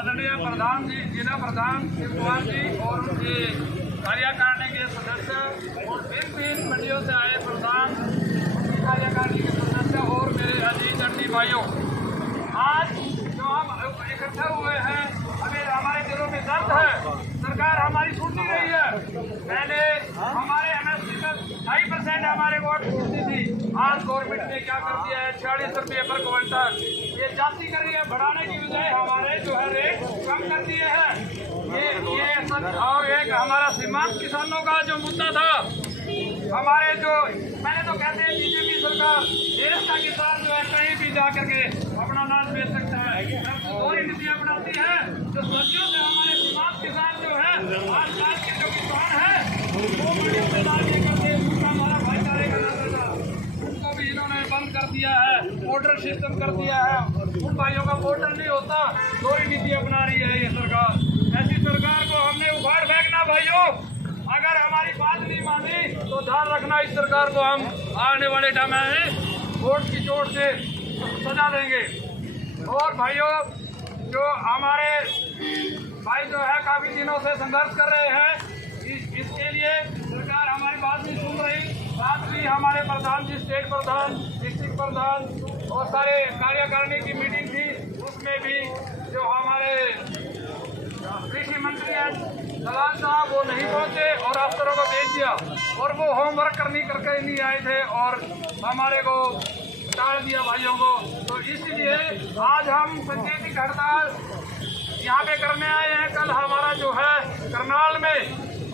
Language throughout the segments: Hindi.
आदरणीय प्रधान जी, जिला प्रधान शिव कुमार जी और उनके कार्यकारिणी के सदस्य और भिन्न मंडियों से आए प्रधान, उनकी कार्यकारिणी के सदस्य और मेरे अजीज अन्नी भाइयों, आज जो हम इकट्ठे हुए हैं, हमें हमारे दिलों में दर्द है। सरकार हमारी सुन नहीं रही है। पहले हमारे एमएसपी में 2.5% हमारे वोट छूटती थी, आज गवर्नमेंट ने क्या कर दिया है 46 रुपये पर क्विंटल। ये जाति कर रही है, बढ़ाने की बजाय हमारे जो है रेट कम कर दिए हैं। ये और एक हमारा सीमांत किसानों का जो मुद्दा था, हमारे जो पहले तो कहते हैं बीजेपी सरकार देश का किसान जो है कहीं भी जा करके अपना अनाज बेच सकता है, दोहरी नीतियां अपनाती है। जो सदियों से हमारे सीमांत किसान जो है, आज के जो किसान है वो मंडियों में डाल के करते हमारा भाईचारे का नाता था, उनको भी इन्होंने बंद कर दिया है, वोटर सिस्टम कर दिया है। उन भाइयों का वोटर नहीं होता, दोहरी नीति अपना रही है ये सरकार। ऐसी सरकार को हमने उखाड़ फेंकना भाइयों। अगर हमारी बात नहीं मानी तो ध्यान रखना, इस सरकार को हम आने वाले टाइम में वोट की चोट से सजा देंगे। और भाइयों, जो हमारे भाई जो है काफी दिनों से संघर्ष कर रहे हैं, इसके लिए सरकार हमारी बात नहीं सुन रही। साथ ही हमारे प्रधान जी, स्टेट प्रधान, डिस्ट्रिक्ट प्रधान और सारे कार्यकारिणी की मीटिंग थी, उसमें भी जो हमारे कृषि मंत्री हैं दलाल साहब वो नहीं पहुंचे और अफसरों को भेज दिया, और वो होमवर्क करके नहीं आए थे और हमारे को टाल दिया भाइयों को। तो इसलिए आज हम संकेतिक हड़ताल यहाँ पे करने आए हैं। कल हमारा जो है करनाल में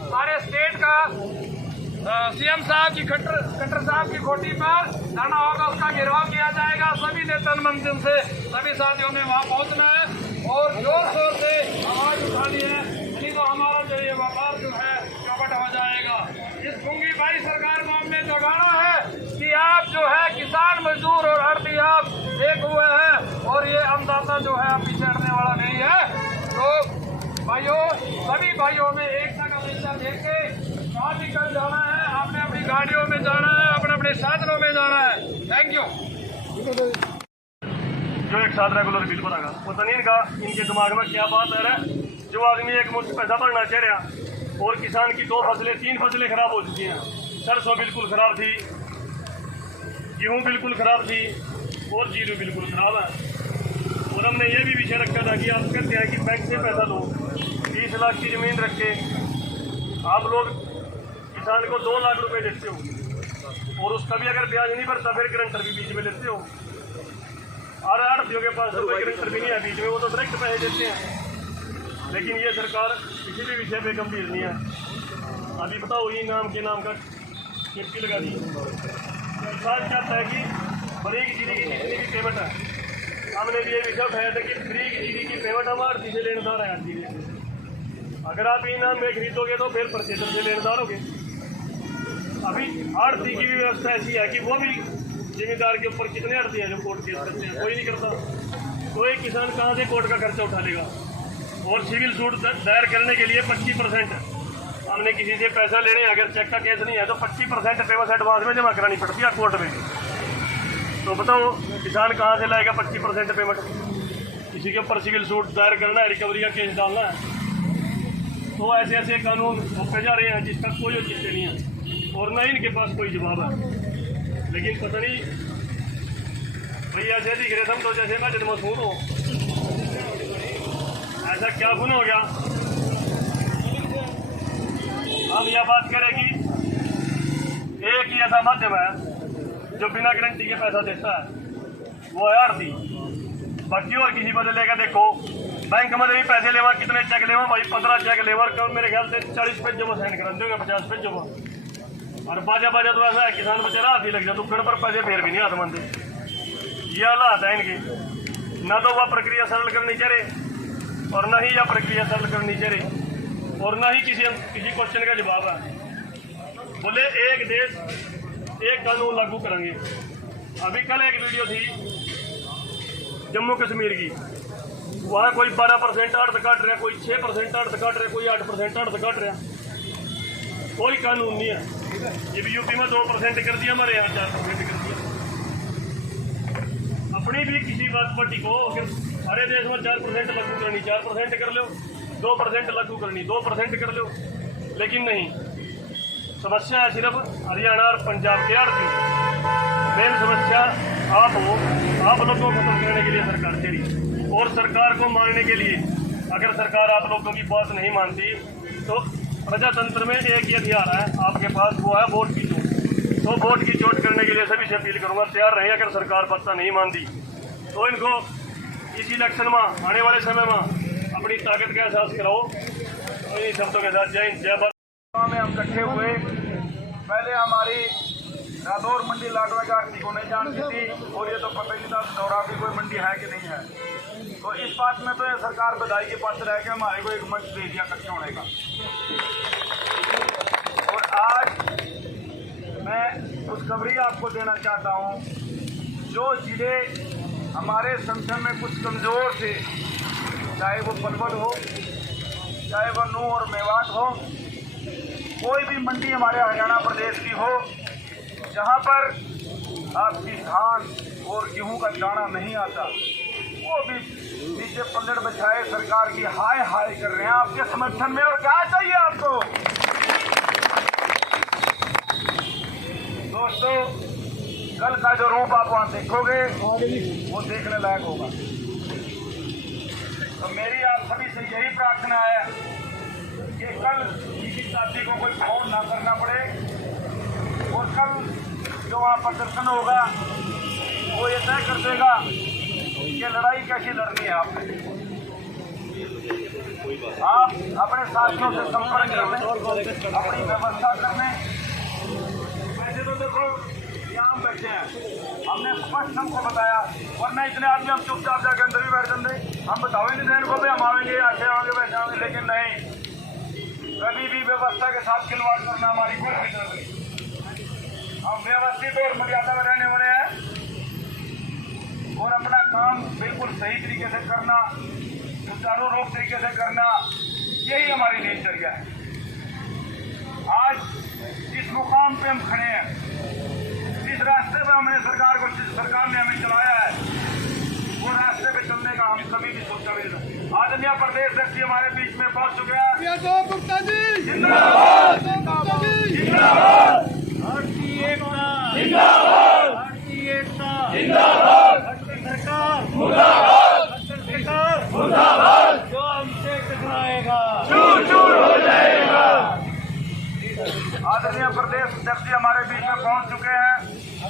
सारे स्टेट का सीएम साहब की खट्टर साहब की खोटी पर धरना होगा, उसका घेराव किया जाएगा। सभी ने तन मन धन से सभी साथियों ने वहाँ पहुँचना है और जोर शोर से आवाज उठानी है, नहीं तो हमारा जो ये व्यापार जो है चौपट हो जाएगा। इस गूंगी भाई सरकार को हमने जगाना है कि आप जो है किसान, मजदूर और आड़ती आप एक हुए हैं और ये अन्नदाता जो है पीछे हटने वाला नहीं है। तो भाइयों, सभी भाइयों में एकता का विचार लेके बाहर निकल जाना है, आपने अपनी गाड़ियों में जाना है, अपने अपने साधनों में जाना है। Thank you. जो एक साथ रेगुलर बिल बनागा, पता नहीं इनके दिमाग में क्या बात है रहा। जो आदमी एक मुश्त पैसा भरना चाह रहा और किसान की 2 फसलें 3 फसलें खराब हो चुकी हैं। सरसों बिल्कुल ख़राब थी, गेहूँ बिल्कुल ख़राब थी और जीरो बिल्कुल ख़राब है। और हमने ये भी विषय रखा था कि आप कहते हैं कि बैंक से पैसा लो, 20 लाख की ज़मीन रख के आप लोग किसान को 2 लाख रुपए देते हो और उसका भी अगर ब्याज नहीं भरता फिर गारंटर भी बीच में लेते हो। और आड़तियों के पास रुपये गारंटर भी नहीं है बीच में, वो तो डायरेक्ट पैसे देते हैं। लेकिन ये सरकार किसी भी विषय पे गंभीर नहीं है। अभी बताओ, ये नाम के नाम का केपी लगा दी। सरकार चाहता है कि फ्री की चीज़ी की जितनी भी पेमेंट है, हमने भी ये विषय उठाया था कि फ्री की चीज़ी की पेमेंट हम आड़ती से लेनदार है। आड़ती से अगर आप इनाम में खरीदोगे तो फिर प्रतिशत से लेनदार होगे। अभी आड़ती की भी व्यवस्था ऐसी है कि वो भी जिम्मेदार के ऊपर कितने आड़ती हैं जो कोर्ट केस करते हैं, कोई नहीं करता। तो एक किसान कहाँ से कोर्ट का खर्चा उठा लेगा। और सिविल सूट दायर करने के लिए 25% हमने किसी से पैसा लेने, अगर चेक का केस नहीं है तो 25% पेमेंट एडवांस में जमा करानी पड़ती है कोर्ट में। तो बताओ किसान कहाँ से लाएगा 25% पेमेंट। किसी के ऊपर सिविल सूट दायर करना है, रिकवरी का केस डालना है। तो ऐसे ऐसे कानून होते जा रहे हैं जिसका कोई औचित्य नहीं है और न ही इनके पास कोई जवाब है। लेकिन पता नहीं भाई ऐसे दिख रहे थे तो जैसे मैं जन्मसून हो, ऐसा क्या गुण हो गया। हम यह बात करें कि एक ही ऐसा माध्यम है जो बिना गारंटी के पैसा देता है, वो है आड़ती। बाकी और किसी बदले का देखो, बैंक में भी पैसे लेवा, कितने चेक लेवा भाई, 15 चेक लेवर कर मेरे ख्याल से 40 पेज जमा साइन करा देंगे, 50 पेज जमा। और बाजा तो ऐसा है किसान बेचारा हाथ ही लग जाए तो फिर पर पैसे फेर भी नहीं हाथ मानते। ये हालात है इनके। न तो वह प्रक्रिया सरल करनी चाहिए और न ही यह प्रक्रिया सरल करनी चाहिए और न ही किसी क्वेश्चन का जवाब है। बोले एक देश एक कानून लागू करेंगे। अभी कल एक वीडियो थी जम्मू कश्मीर की, वहाँ कोई 12% अर्थ काट रहा, कोई 6% अर्थ काट रहा, कोई 8% अर्थ काट रहा। कोई कानून नहीं है। ये भी यूपी में 2% कर दिया, हमारे यहाँ 4% कर दिया। अपनी भी किसी बात पर टिको, अगर सारे देश में 4% लागू करनी, 4% कर लो, 2% लागू करनी, 2% कर लो, लेकिन नहीं। समस्या है सिर्फ हरियाणा और पंजाब के अर्थ की। मेन समस्या आप हो, आप लोगों को खत्म करने के लिए सरकार तेरी, और सरकार को मानने के लिए अगर सरकार आप लोगों की बात नहीं मानती तो प्रजातंत्र में एक ही हथियार है आपके पास, वो है वोट की चोट। तो वोट की चोट करने के लिए सभी से अपील करूंगा, तैयार रहिए। अगर सरकार पत्ता नहीं मानती तो इनको इस इलेक्शन में, आने वाले समय में अपनी ताकत का एहसास कराओ। तो इन शब्दों के साथ जय हिंद, जय भारत। में हम इकट्ठे हुए, पहले हमारी रादौर मंडी लाडवा जाती को नहीं जानती थी, और ये तो पता ही नहीं था दौरा भी कोई मंडी है कि नहीं है। तो इस बात में तो ये सरकार बधाई के पात्र है कि हमारे को एक मंच दे दिया इकट्ठे होने का। और आज मैं खुशखबरी आपको देना चाहता हूँ, जो जिले हमारे संगठन में कुछ कमज़ोर थे, चाहे वो पलवल हो, चाहे वो नूह और मेवात हो, कोई भी मंडी हमारे हरियाणा प्रदेश की हो जहाँ पर आपकी धान और गेहूं का दाना नहीं आता, वो भी नीचे पल्लड़ बिछाए सरकार की हाय हाय कर रहे हैं आपके समर्थन में। और क्या चाहिए आपको दोस्तों? कल का जो रूप आप वहाँ देखोगे वो देखने लायक होगा। तो मेरी आप सभी से यही प्रार्थना है कि कल किसी साथी को कोई फोन ना करना पड़े, और कल जो वहाँ प्रदर्शन होगा वो ये तय कर देगा कि लड़ाई कैसी लड़नी है आपने। आप अपने साथियों से संपर्क कर लें, अपनी व्यवस्था कर लें। वैसे तो देखो यहाँ बैठे हैं, हमने स्पष्ट हमको बताया, वरना इतने आदमी हम चुपचाप जाके अंदर भी बैठ जाते, हम बतावे नहीं थे इनको भी हम आवेंगे, ऐसे आवेंगे, वैसे आवेंगे, लेकिन नहीं, कभी भी व्यवस्था के साथ खिलवाड़ करना हमारी कोई फिक्र नहीं। हम व्यवस्थित और मर्यादा में रहने वाले हैं, और अपना काम बिल्कुल सही तरीके से करना, सुचारू रूप तरीके से करना, यही हमारी दिनचर्या है। आज जिस मुकाम पे हम खड़े हैं, जिस रास्ते पे हमने सरकार ने हमें चलाया है, वो रास्ते पे चलने का हम कभी भी सोचा भी नहीं। आदरणीय प्रदेश अध्यक्ष हमारे बीच में पहुंच चुके हैं। जिंदाबाद, जिंदाबाद, भारतीय एकता, जिंदाबाद, भारतीय एकता, जिंदाबाद, सरकार मुर्दाबाद, सरकार मुर्दाबाद, जो हमसे टकराएगा चूर चूर हो जाएगा। आदरणीय प्रदेश अध्यक्ष हमारे बीच में पहुंच चुके हैं।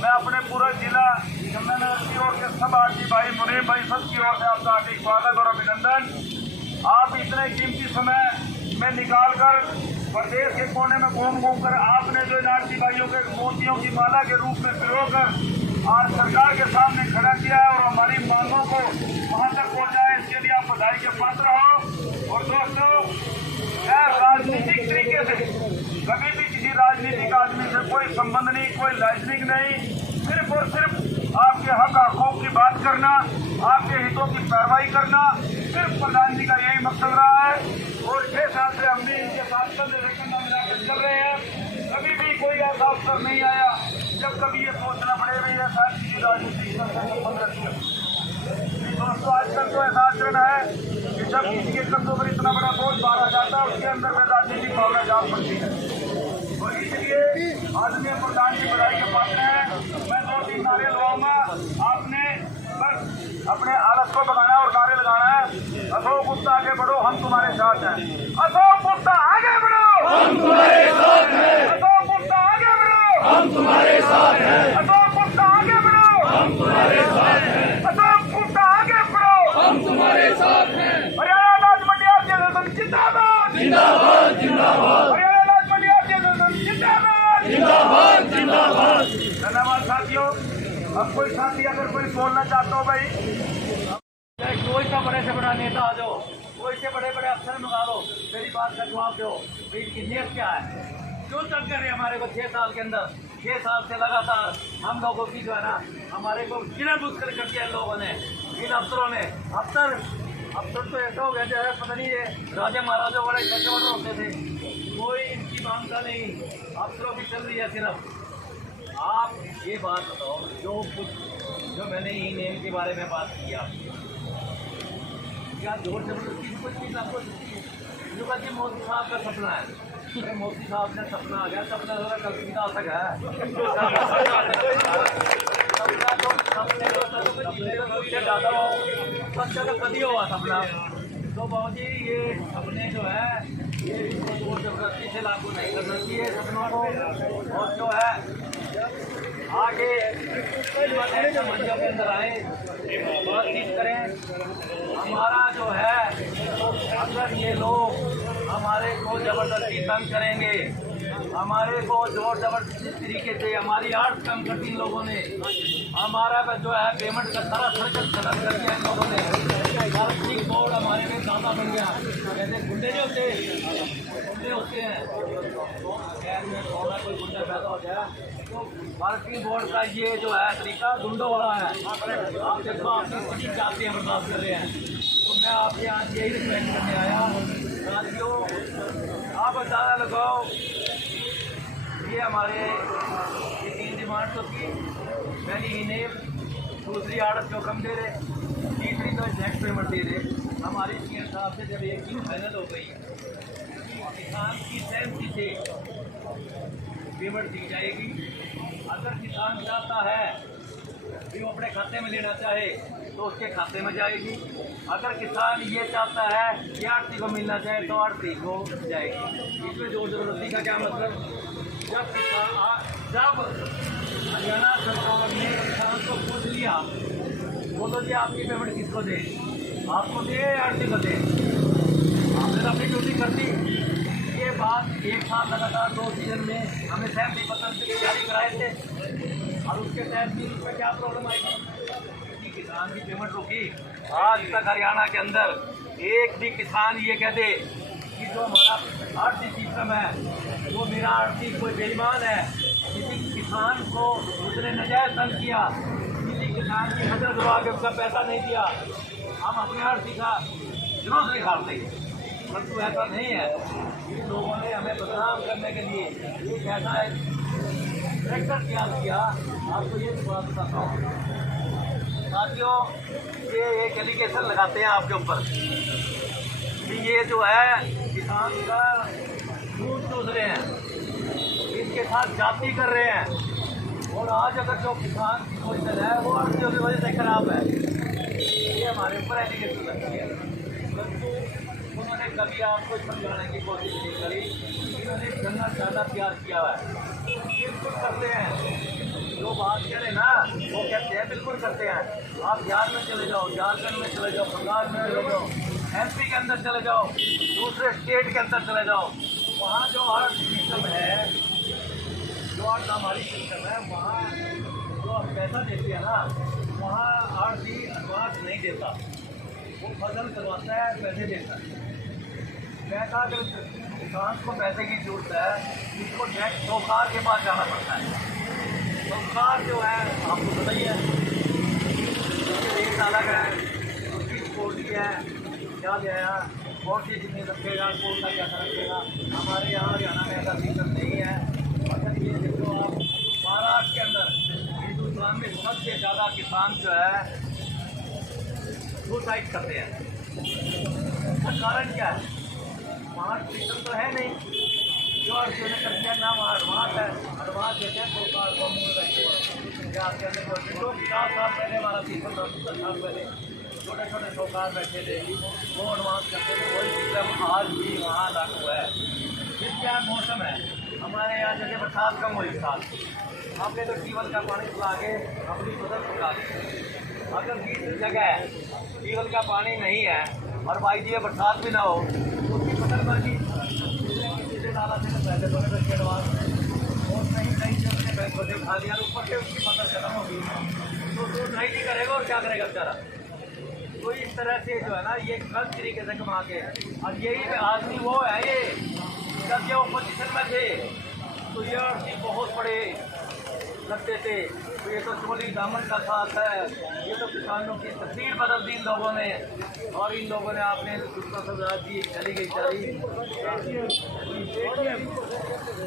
मैं अपने पूरा जिला यमुनानगर की ओर से सब आरती भाई, मुनीम भाई, सबकी ओर से आपका हार्दिक स्वागत और अभिनंदन। आप इतने कीमती समय में निकालकर प्रदेश के कोने में घूम घूम कर आपने जो इन आरती भाइयों के मोतियों की माला के रूप में पिरोकर आज सरकार के सामने खड़ा किया है, और हमारी मांगों को वहां तक पहुंचाए, इसके लिए आप बधाई के पात्र हो। और दोस्तों, राजनीतिक तरीके से कभी भी किसी राजनीतिक आदमी से कोई संबंध नहीं, कोई लाइजनिंग नहीं, सिर्फ और सिर्फ आपके हक हकूक की बात करना, आपके हितों की पैरवाई करना, सिर्फ प्रधान जी का यही मकसद रहा है। और 6 साल से हम भी इनके साथ कंधा मिलाकर चल रहे हैं। कभी भी कोई ऐसा अवसर नहीं आया जब कभी ये सोचना पड़े रही है शायद किसी राजनीतिक संबंध रखिए। दोस्तों, आजकल तो ऐसा आचरण है कि जब किसी के कंधों पर इतना बड़ा बोझ मारा जाता है, उसके अंदर में राजनीतिक भावना जाग पड़ती है। तो इसलिए आदरणीय प्रधान जी बधाई के पात्र हैं। मैं 2-3 नारे लगाऊंगा, आपने बस अपने आलस को भगाना और नारे लगाना है। अशोक गुप्ता आगे बढ़ो, हम तुम्हारे साथ हैं। अशोक गुप्ता आगे बढ़ो, हम तुम्हारे साथ हैं। अशोक गुप्ता आगे बढ़ो, हम तुम्हारे साथ हैं। अशोक गुप्ता आगे बढ़ो, हम तुम्हारे साथ हैं। अशोक गुप्ता आगे बढ़ो, हम तुम्हारे साथ हैं। हरियाणा राज्य मंडी आरती संगठन जिंदाबाद, जिंदाबाद, जिंदाबाद। हरियाणा राज्य मंडी आरती संगठन जिंदाबाद, जिंदाबाद, जिंदाबाद। धन्यवाद साथियों। अब कोई साथी अगर कोई बोलना चाहता हो भाई, कोई सा बड़े से बड़ा नेता आ जाओ, कोई से बड़े बड़े अफसर मंगा लो, मेरी बात का जवाब दो, इनकी नीयत क्या है, क्यों तंग कर रहे हमारे को 6 साल के अंदर। 6 साल से लगातार हम लोगों की जो है ना, हमारे को गिना मुश्किल कर दिया लोगों ने, इन अफसरों ने। अफसर तो ऐसा हो गया जो है, पता नहीं ये राजा महाराजा वाले चक्रवर्ती होते थे, कोई इनकी मांगता नहीं, अफसरों की चल रही है सिर्फ। आप ये बात बताओ, जो मैंने ई नेम के बारे में बात किया, क्या जोर जबरदस्ती कुछ चीज़ आपको दिखती है? जो कहती मोदी साहब का सपना है, अरे मोदी साहब ने सपना आ गया, सपना जरा कल सीधा आ सका है। सपना तो सपने को ज़्यादा हो, बच्चा तो कभी हुआ सपना। तो बाबू जी ये सपने जो है ये इसको जोर जबरदस्ती से लागू नहीं करना चाहिए सपनों को। और जो है आगे मंचों के अंदर आए, बातचीत करें। हमारा जो है अगर ये लोग हमारे को जबरदस्ती तंग करेंगे, हमारे को जोर जबरदस्ती तरीके से हमारी आर्ट कम कर दी इन लोगों ने, हमारा जो है पेमेंट का सारा सर्कल खत्म कर दिया इन लोगों ने। मार्केटिंग बोर्ड हमारे में दादा बन गया, जैसे गुंडे नहीं होते, गुंडे होते हैं शहर में थोड़ा कोई गुंडा पैदा हो गया तो मार्केटिंग बोर्ड का ये जो है तरीका गुंडों वाला है। आप देखो आपकी बड़ी जातियाँ बर्दाश्त कर रहे हैं। तो मैं आपसे आज यही रिक्वेस्ट करने आया, साथियों आप अंदाजा लगाओ ये हमारे ये 3 डिमांड तो की, पहली ही नेम, दूसरी आड़त जो कम दे रहे, तीसरी तो नेक्स्ट पेमेंट दे रहे। हमारी सीएम साहब से जब एक चीज फाइनल हो गई किसान की सहमति से पेमेंट दी जाएगी। अगर किसान चाहता है कि वो अपने खाते में लेना चाहे तो उसके खाते में जाएगी। अगर किसान ये चाहता है कि आड़ती को मिलना चाहे तो आड़ती को जाएगी। इसमें जोर जबरदस्ती का क्या मतलब? जब हरियाणा सरकार ने किसान को पूछ लिया, बोलो जी आपकी पेमेंट किसको दे, आपको दे आड़ती को दे, आपने तो अपनी ड्यूटी कर दी। ये बात एक साल लगातार 2 सीजन में हमें सहमति पत्र जारी कराए थे और उसके तहत भी उसमें क्या प्रॉब्लम आई कि किसान की पेमेंट रुकी। आज तक हरियाणा के अंदर एक भी किसान ये कह दे कि जो हमारा आर्थिक सिस्टम है, जो मेरा आर्थिक कोई बेईमान है, किसी किसान को उसने नजायज तंग किया, किसी किसान की मदद करवा के उसका पैसा नहीं दिया, हम अपने आर्थिक का जुलूस निकाल देंगे। परंतु ऐसा नहीं है। इन लोगों ने हमें बदनाम करने के लिए ये कैसा है ट्रैक्टर तैयार किया। आपको ये बात बताता हूँ साथियों, ये एक एलिगेशन लगाते हैं आपके ऊपर कि ये जो है किसान का दूध चूस रहे हैं, इनके साथ जाति कर रहे हैं। और आज अगर जो किसान की पोजीशन है वो आड़तियों की वजह से खराब है, ये हमारे ऊपर एलिगेशन लगती है। उन्होंने कभी आपको समझाने की कोशिश नहीं करी। इन्होंने गन्ना ज़्यादा तैयार किया है, बिल्कुल करते हैं। जो बात करें ना वो कहते हैं बिल्कुल करते हैं। आप बिहार में चले जाओ, झारखंड में चले जाओ, बंगाल में चले जाओ, MP के अंदर चले जाओ, दूसरे स्टेट के अंदर चले जाओ, वहाँ जो आर्ट सिस्टम है, जो आर्ट हमारी सिस्टम है, वहाँ जो आप पैसा देते हैं ना, वहाँ आर्ट एडवांस नहीं देता, वो फसल करवाता है, पैसे देता है। पैसा अगर किसान को पैसे की जरूरत है, इसको डायरेक्ट साहूकार के पास जाना पड़ता है। साहूकार जो है आपको पता ही है, उसके रेट अलग है, उसकी सिक्योरिटी है, क्या दिया कौन सी जितनी रखेगा, कौन सा क्या रखेगा। हमारे यहाँ हरियाणा में ऐसा सिस्टम नहीं है। अगर ये देखो आप महाराष्ट्र के अंदर हिंदुस्तान में सबसे ज़्यादा किसान जो है सुसाइड करते हैं। उसका कारण क्या है? वहाँ सिस्टम तो है नहीं, जो अर्थियों ने कर दिया ना वहाँ एडवांस है, एडवांस देते हैं सरकार को। आपके अंदर जो 50 साल पहले हमारा सिस्टम था, 70 साल पहले छोटे छोटे साहूकार बैठे थे, वो एडवांस करते थे। वही सिस्टम आज भी वहाँ लागू है। फिर क्या मौसम है हमारे यहाँ, जैसे बरसात कम हुई साल, आपने तो ट्यूबवेल का पानी चला के अपनी फसल पका दी। अगर बीच जगह ट्यूबवेल का पानी नहीं है और भाई जी बरसात भी ना हो, उसकी फसल बन गई, डाला से पैसे थोड़े बच्चे एडवांस और कहीं कहीं से उसने बैंक से उठा लिया, ऊपर से उसकी फसल खत्म हो गई, तो नहीं करेगा और क्या करेगा बेचारा। तो इस तरह से जो है ना ये गलत तरीके से कमा के, और यही आदमी वो है ये जब ये ओपोजिशन में थे तो ये बहुत बड़े लगते थे, तो ये तो चोली दामन का साथ है, ये तो किसानों की तस्वीर बदल दी इन लोगों ने। और इन लोगों ने आपने सजा दी, चली गई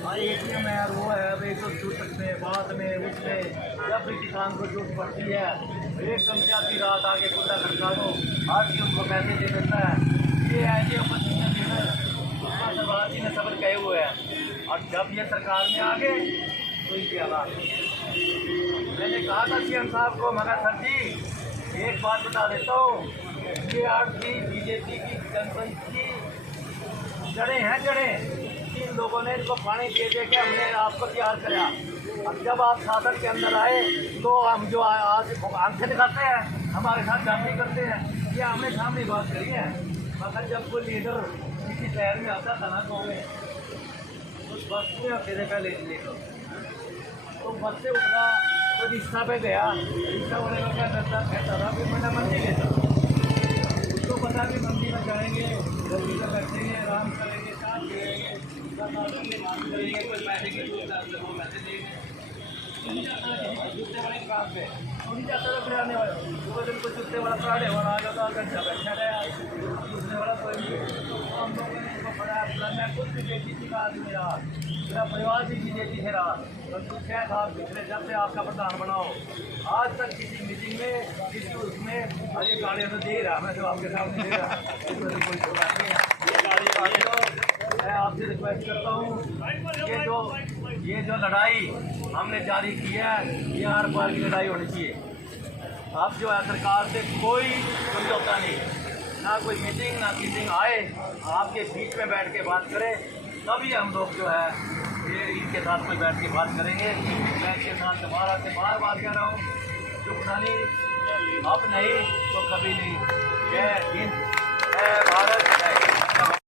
ATM है और वो है, अब एक तो छूट में बाद में उसमें जब भी किसान को जरूरत पड़ती है एकदम से आधी रात आके खुदा खड़का दो, आज की उनको मैसेज दे देता है। ये है ये अपोजिशन लीडर सरवाज जी ने सबर कहे हुए हैं, और जब ये सरकार में आ गए तो इनके हालात। मैंने कहा था CM साहब को, मगर सर जी एक बात बता देता हूँ, ये आरती BJP की जनसंघ की जड़ें हैं, जड़ें। इन लोगों ने इनको पानी दे दे के हमने आपको तैयार कराया। अब जब आप शासन के अंदर आए तो हम जो आज आंखें दिखाते हैं, हमारे साथ जाति करते हैं, ये हमने सामने बात करी है। मगर जब कोई लीडर किसी शहर में आता था ना गाँव में, उस बस में अकेले पहले लेकर तो बस से उतरा तो रिक्शा पे गया, रिक्शा वाले का क्या करता कहता था फिर मैंने मंडी लेता, उसको पता कि मंडी में जाएंगे, जल्दी से बैठेंगे, आराम करेंगे, साथ पिएंगे, बात करेंगे, कोई पैसे की जरूरत वो पैसे देंगे, नहीं जाता है जूते वाले काम पे, नहीं जाता था फिर आने वाले सुबह दिन को जूते वाला पराठे वाला आ जाता, घंटा बैठा गया, दूसरे वाला कोई हम लोगों ने इसको पढ़ाया। मैं खुद भी BJP का आदमी रहा, मेरा परिवार भी BJP से रहा, और 6 साल पिछले जब से आपका प्रधान बनाओ आज तक किसी मीटिंग में किसी उसमें अरे गाड़ियाँ तो दे रहा, मैं तो आपके सामने दे रहा, इसमें कोई बात नहीं है। ये गाड़ी तो मैं आपसे रिक्वेस्ट करता हूँ, ये जो लड़ाई हमने जारी की है, ये हर बार की लड़ाई होनी चाहिए। अब जो है सरकार से कोई समझौता नहीं, ना कोई मीटिंग ना मीटिंग आए, आपके बीच में बैठ के बात करें, तभी हम लोग जो है ये इनके साथ कोई बैठ के बात करेंगे। मैं इसके साथ दोबारा से बार कह रहा हूँ, चुप नहीं, अब नहीं तो कभी नहीं। जय हिंद।